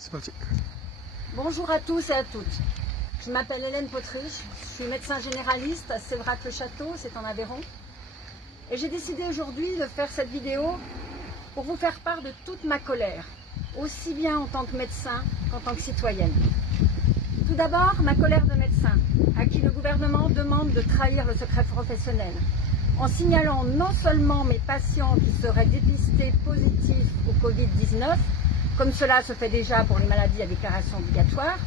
C'est parti. Bonjour à tous et à toutes. Je m'appelle Hélène Potriche, je suis médecin généraliste à Séverac-le-Château, c'est en Aveyron. Et j'ai décidé aujourd'hui de faire cette vidéo pour vous faire part de toute ma colère, aussi bien en tant que médecin qu'en tant que citoyenne. Tout d'abord, ma colère de médecin, à qui le gouvernement demande de trahir le secret professionnel, en signalant non seulement mes patients qui seraient dépistés positifs au Covid-19, comme cela se fait déjà pour les maladies à déclaration obligatoire,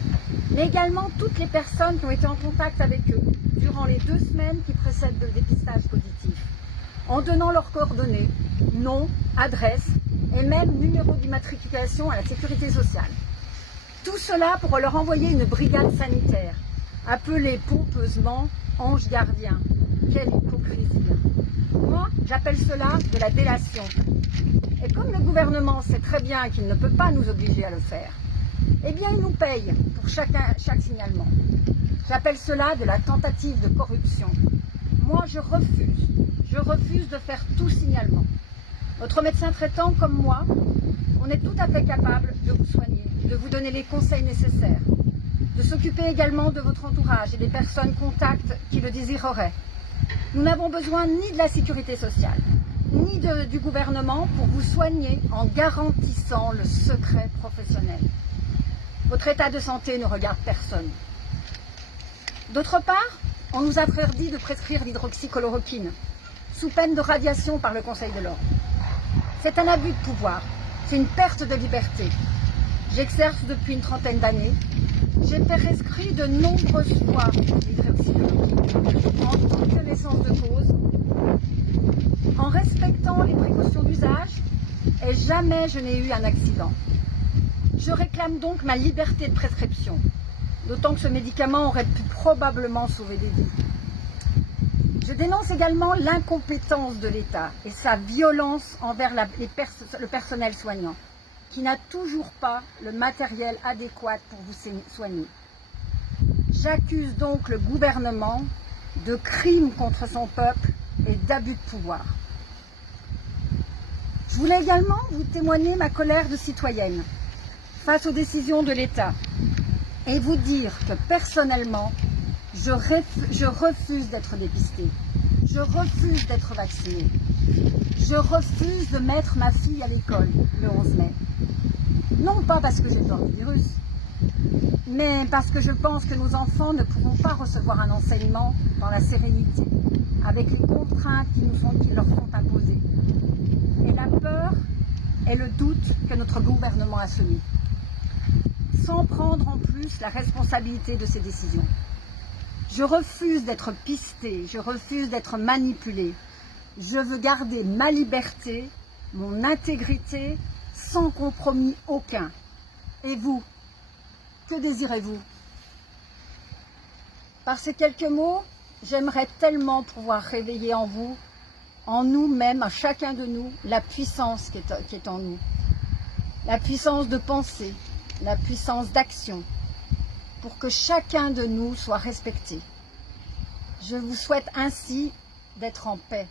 mais également toutes les personnes qui ont été en contact avec eux durant les 2 semaines qui précèdent le dépistage positif, en donnant leurs coordonnées, nom, adresse et même numéro d'immatriculation à la sécurité sociale. Tout cela pour leur envoyer une brigade sanitaire, appelée pompeusement ange gardien. Quelle hypocrisie! Moi, j'appelle cela de la délation. Et comme le gouvernement sait très bien qu'il ne peut pas nous obliger à le faire, eh bien il nous paye pour chaque signalement. J'appelle cela de la tentative de corruption. Moi, je refuse de faire tout signalement. Notre médecin traitant, comme moi, on est tout à fait capable de vous soigner, de vous donner les conseils nécessaires, de s'occuper également de votre entourage et des personnes contacts qui le désireraient. Nous n'avons besoin ni de la sécurité sociale, ni du gouvernement pour vous soigner en garantissant le secret professionnel. Votre état de santé ne regarde personne. D'autre part, on nous a interdit de prescrire l'hydroxychloroquine, sous peine de radiation par le Conseil de l'Ordre. C'est un abus de pouvoir, c'est une perte de liberté. J'exerce depuis une trentaine d'années. J'ai prescrit de nombreuses fois l'hydroxychloroquine, en toute connaissance de cause, en respectant les précautions d'usage, et jamais je n'ai eu un accident. Je réclame donc ma liberté de prescription, d'autant que ce médicament aurait pu probablement sauver des vies. Je dénonce également l'incompétence de l'État et sa violence envers le personnel soignant, qui n'a toujours pas le matériel adéquat pour vous soigner. J'accuse donc le gouvernement de crimes contre son peuple et d'abus de pouvoir. Je voulais également vous témoigner ma colère de citoyenne face aux décisions de l'État et vous dire que personnellement, je refuse d'être dépistée, je refuse d'être vaccinée, je refuse de mettre ma fille à l'école le 11 mai. Non pas parce que j'ai peur du virus, mais parce que je pense que nos enfants ne pourront pas recevoir un enseignement dans la sérénité, avec les contraintes qui leur sont imposées, et la peur et le doute que notre gouvernement a semés, sans prendre en plus la responsabilité de ces décisions. Je refuse d'être pistée, je refuse d'être manipulée. Je veux garder ma liberté, mon intégrité, sans compromis aucun. Et vous, que désirez-vous? Par ces quelques mots, j'aimerais tellement pouvoir réveiller en vous, en nous-mêmes, à chacun de nous, la puissance qui est en nous. La puissance de penser, la puissance d'action, pour que chacun de nous soit respecté. Je vous souhaite ainsi d'être en paix.